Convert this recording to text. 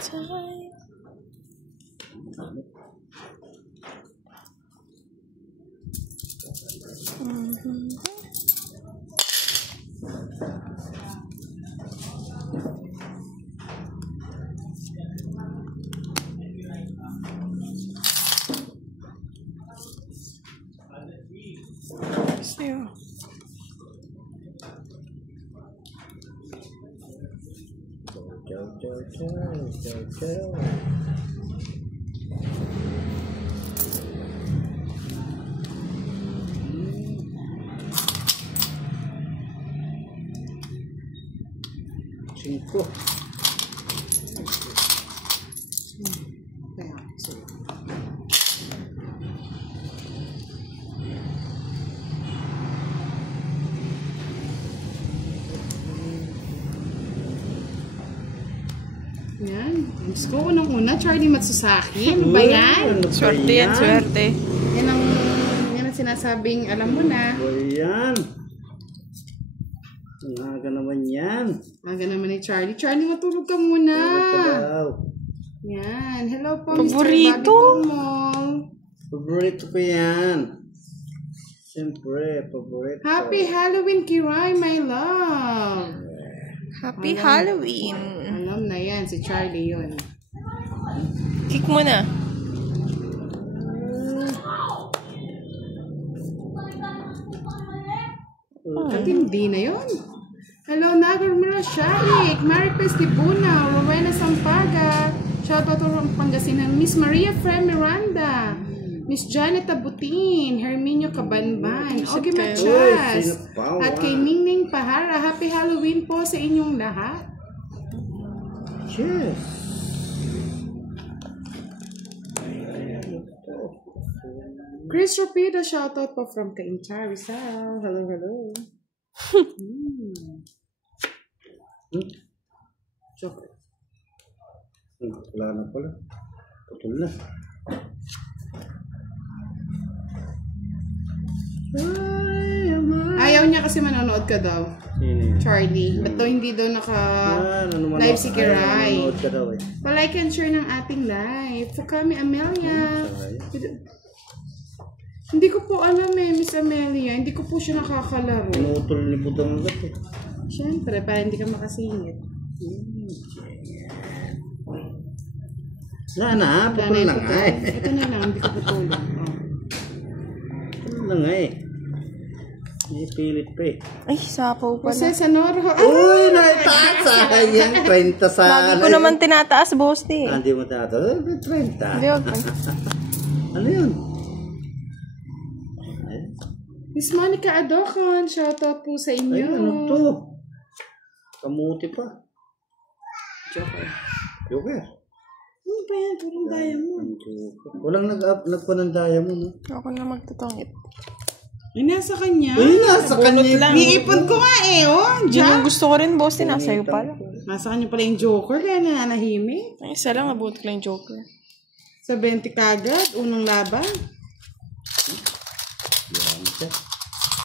Ciao. 5. Kaya, sige. Yan. Diyos ko, unang-una, Charlie Matsusaki. Ano ba yan? Swerte yan, swerte. Yan ang sinasabing, alam mo na. Ano ba yan? Aga naman yan. Aga naman ni Charlie. Charlie, matulog ka muna. Yan. Hello po, Paborito. Mr. Bobby Pomol. Paborito ko yan. Siyempre, paborito. Happy Halloween, Kiray, my love. Happy Halloween. Alam na yan, si Charlie yun. Kick mo na. Katindi na yun. Hello, Nagar Mirashaik, Maripes Tibuna, Rowena Sampaga, shoutout to Pangasinan, Miss Maria Fre Miranda, Miss Janet Abutin, Herminio Cabanban, Ogie Machas, at kay Ningning Pahara. Happy Halloween po sa inyong lahat. Cheers. Chris Rapido, shoutout po from Cainta, Rizal. Hello. Chocolate. Wala na pala. Putol na. Ayaw niya kasi manonood ka daw. Sino? Charlie. Ba't daw hindi daw naka-live si Kiray? Manonood ka daw eh. Pa-like and share ng ating live. So kami, Amelia. Hindi ko po alam Miss Amelia. Hindi ko po siya nakakalaro. Pinutol ni Budang agad eh. Siyempre, para hindi ka makasingit. Wala na, putol na nga eh. Ito na lang, hindi ko putulong. Putol na nga eh. May pilit pa eh. Ay, sapaw pala. Jose Sanoro. Uy, naitaas ah! Yan, 30 sa... Lagi ko naman tinataas, boss eh. Hindi mo tataas. 30. Hindi, okay. Ano yun? Miss Monica Adocon, shoutout po sa inyo. Ay, ano to? Kamuti pa. Joker. Joker. Ano ba yan? Purong diamond. Walang nag-up ng diamond, no? Ako na magtutungit. Ay, nasa kanya. Ay, nasa kanya lang. Iipon ko nga oh. Yun yung gusto ko rin, boss eh. Nasa iyo pala. Nasa kanya pala yung Joker, kaya nananahimik. Ay, isa lang, abot ko lang yung Joker. Sa 20 kagad, unang laban.